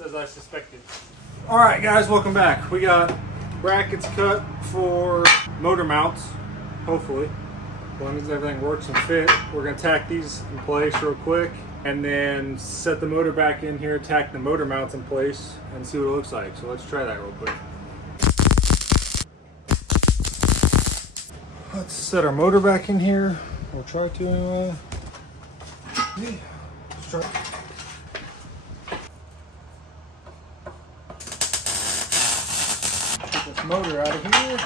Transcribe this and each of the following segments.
just as I suspected. All right, guys, welcome back. We got brackets cut for motor mounts, hopefully. As long as everything works and fit, we're gonna tack these in place real quick and then set the motor back in here, tack the motor mounts in place and see what it looks like. So let's try that real quick. Let's set our motor back in here. We'll try to anyway. Yeah, let's try. Get this motor out of here.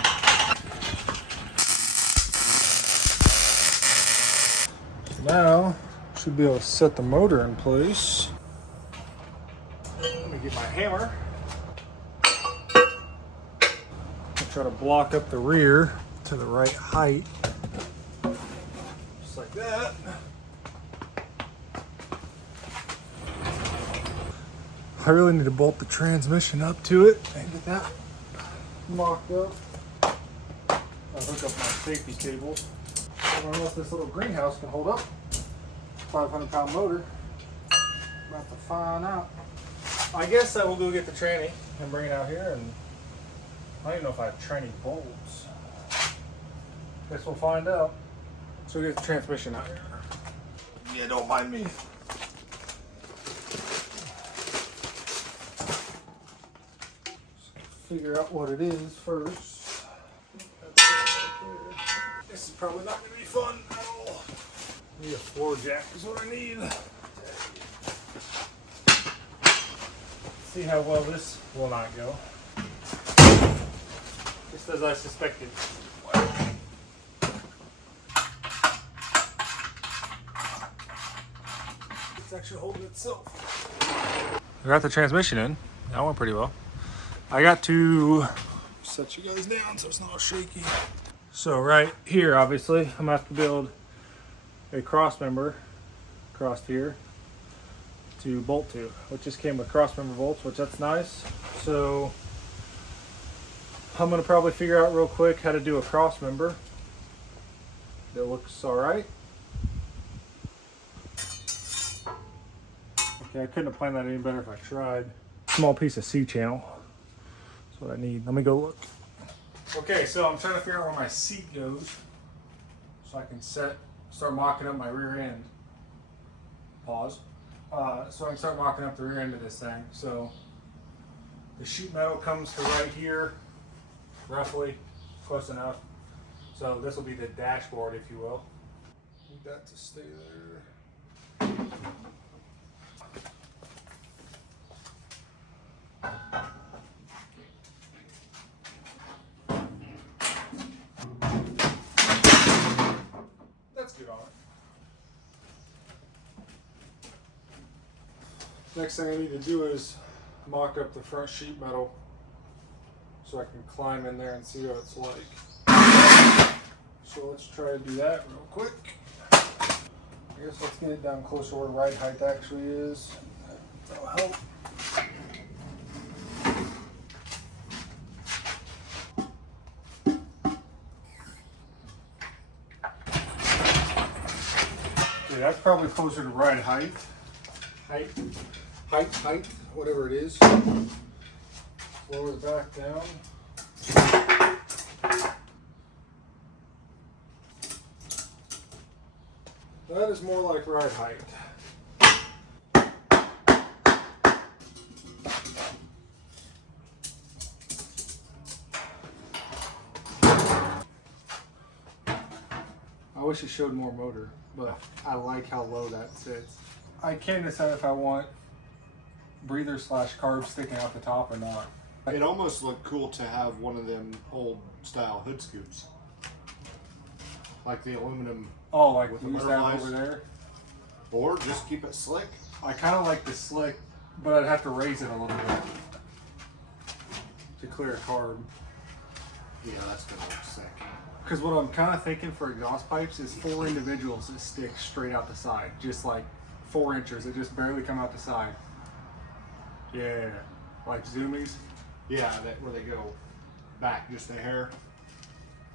So now, should be able to set the motor in place. Let me get my hammer. I'll try to block up the rear to the right height. Just like that. I really need to bolt the transmission up to it and get that mocked up. I'll hook up my safety cables. I don't know if this little greenhouse can hold up. 500-pound motor. About to find out. I guess I will go get the tranny and bring it out here, and I don't even know if I have tranny bolts. Guess we'll find out. So we get the transmission out here. Yeah, don't mind me. Figure out what it is first. This is probably not going to be fun at all. Need a floor jack is what I need. See how well this will not go. Just as I suspected. It's actually holding itself. I got the transmission in. That went pretty well. I got to set you guys down so it's not all shaky. So right here, obviously, I'm gonna have to build a cross member across here to bolt to, which just came with cross member bolts, which that's nice. So I'm gonna probably figure out real quick how to do a cross member that looks all right. Okay, I couldn't have planned that any better if I tried. Small piece of C-channel. That's what I need. Let me go look. Okay, so I'm trying to figure out where my seat goes so I can start mocking up my rear end. Pause. So I can start mocking up the rear end of this thing. So the sheet metal comes to right here, roughly, close enough. So this will be the dashboard, if you will. Need that to stay there. Good on it. Next thing I need to do is mock up the front sheet metal so I can climb in there and see what it's like. So let's try to do that real quick. I guess let's get it down close to where ride height actually is. That'll help. Yeah, that's probably closer to ride height. Height, whatever it is. Lower the back down. That is more like ride height. I wish it showed more motor, but I like how low that sits. I can't decide if I want breather / carb sticking out the top or not. It almost looked cool to have one of them old style hood scoops. Like the aluminum. Oh, like with we the used to have butterflies. over there? Or just keep it slick. I kind of like the slick, but I'd have to raise it a little bit to clear a carb. Yeah, that's gonna look sick. Because what I'm kind of thinking for exhaust pipes is 4 individuals that stick straight out the side. Just like 4 inches that just barely come out the side. Yeah, like zoomies. Yeah, that where they go back just a hair.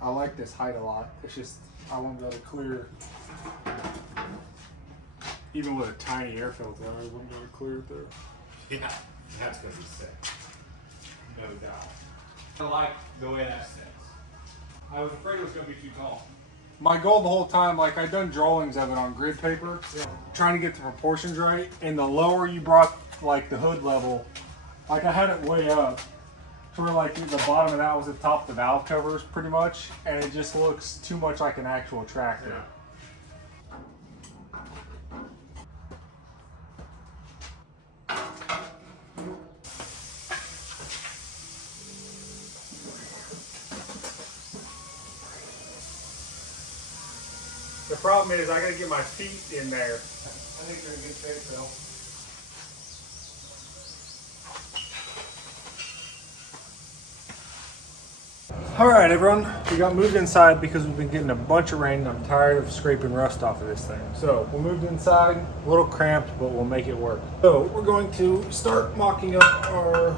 I like this height a lot. It's just, I won't be able to clear, even with a tiny air filter, I wouldn't be able to clear it there. Yeah, that's gonna be sick. No doubt. I like the way that sits. I was afraid it was gonna be too tall. My goal the whole time, like I've done drawings of it on grid paper, trying to get the proportions right, and the lower you brought like the hood level, like I had it way up, to where like the bottom of that was the top of the valve covers pretty much, and it just looks too much like an actual tractor. Yeah. The problem is I gotta get my feet in there. I think they're in good shape though. Alright everyone, we got moved inside because we've been getting a bunch of rain and I'm tired of scraping rust off of this thing. So we moved inside, a little cramped, but we'll make it work. So we're going to start mocking up our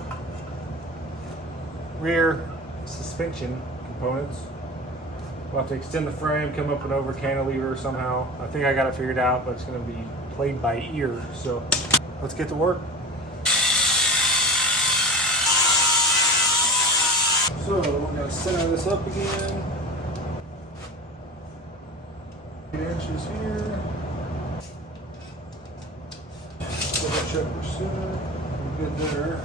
rear suspension components. We'll have to extend the frame, come up and over cantilever somehow. I think I got it figured out, but it's going to be played by ear. So let's get to work. So we're going to center this up again. 8 inches here. Double check for center. We're good there.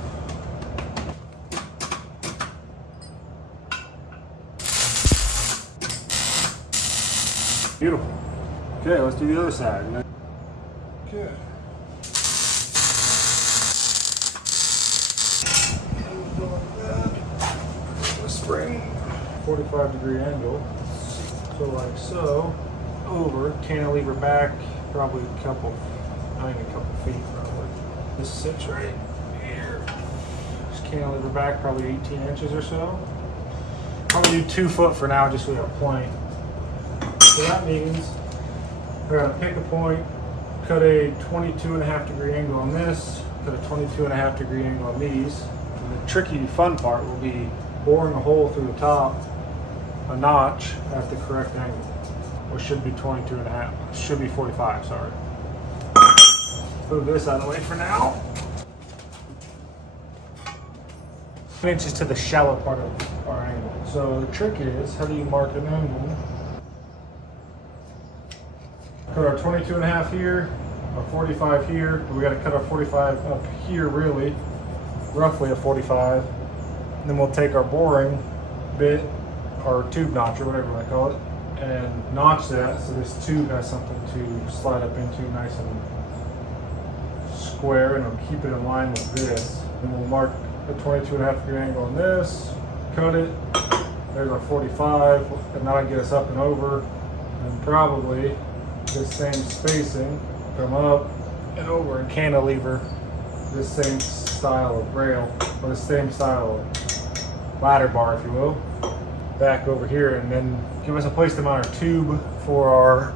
Beautiful. Okay, let's do the other side. Okay. The spring, 45-degree angle. So like so, over, cantilever back, probably a couple feet probably. This sits right here. Just cantilever back probably 18 inches or so. Probably do 2 foot for now, just so we have plenty. So that means we're going to pick a point, cut a 22.5-degree angle on this, cut a 22.5-degree angle on these. And the tricky fun part will be boring a hole through the top, a notch at the correct angle, which should be 22.5, should be 45, sorry. Move this out of the way for now. 2 inches to the shallow part of our angle. So the trick is, how do you mark an angle? Cut our 22.5 here, our 45 here. We got to cut our 45 up here, really, roughly a 45. And then we'll take our boring bit, our tube notch, or whatever I call it, and notch that so this tube has something to slide up into nice and square, and it'll keep it in line with this. And we'll mark a 22.5-degree angle on this, cut it. There's our 45, and that'll get us up and over, and probably this same spacing, come up and over and cantilever this same style of rail, or the same style of ladder bar, if you will, back over here, and then give us a place to mount our tube for our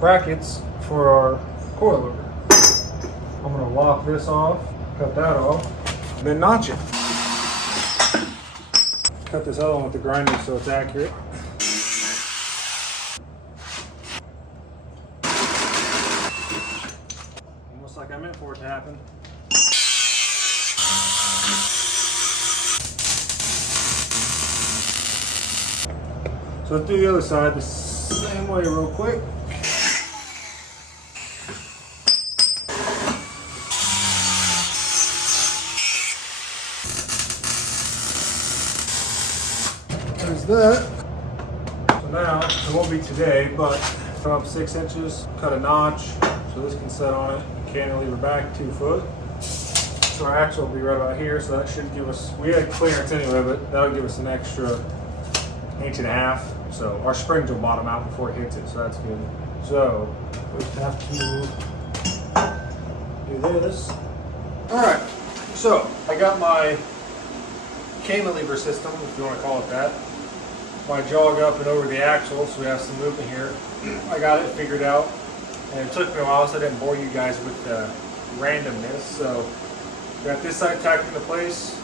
brackets for our coilover. I'm going to lock this off, cut that off, and then notch it. Cut this other one with the grinder so it's accurate. Like I meant for it to happen. So let's do the other side the same way real quick. There's that. So now, it won't be today, but come up 6 inches, cut a notch, so this can set on it. Cantilever back 2 foot. So our axle will be right about here, so that should give us, we had clearance anyway, but that'll give us an extra 1.5 inches. So our springs will bottom out before it hits it, so that's good. So we have to do this. Alright, so I got my cantilever system, if you want to call it that. My jog up and over the axle, so we have some movement here. I got it figured out. And it took me a while, so I didn't bore you guys with the randomness. So we got this side tacked into place.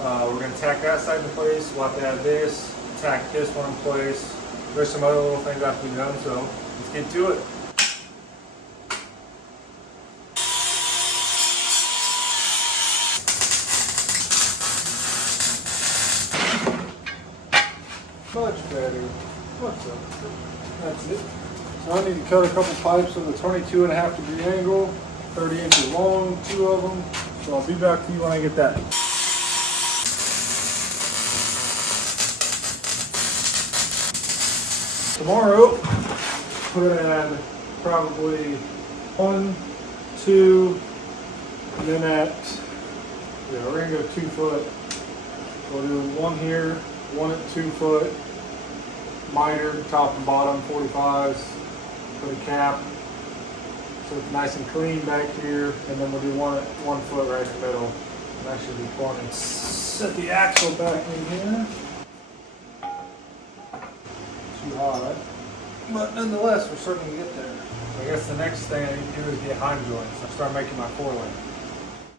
We're going to tack that side into place. We'll have to add this, tack this one in place. There's some other little things that have to be done, so let's get to it. gotta do? What's up? That's it. So I need to cut a couple pipes with a 22.5 degree angle, 30 inches long, 2 of them. So I'll be back to you when I get that. Tomorrow, we're gonna add probably 1, 2, and then we're gonna go 2 foot. We'll do 1 here, 1 at 2 foot, miter, top and bottom, 45s, put a cap, so it's nice and clean back here, and then we'll do 1 at 1 foot right in the middle. And that should be plenty. Set the axle back in here. Too high, but nonetheless, we're starting to get there. I guess the next thing I need to do is get heim joints. I'll start making my 4-lane.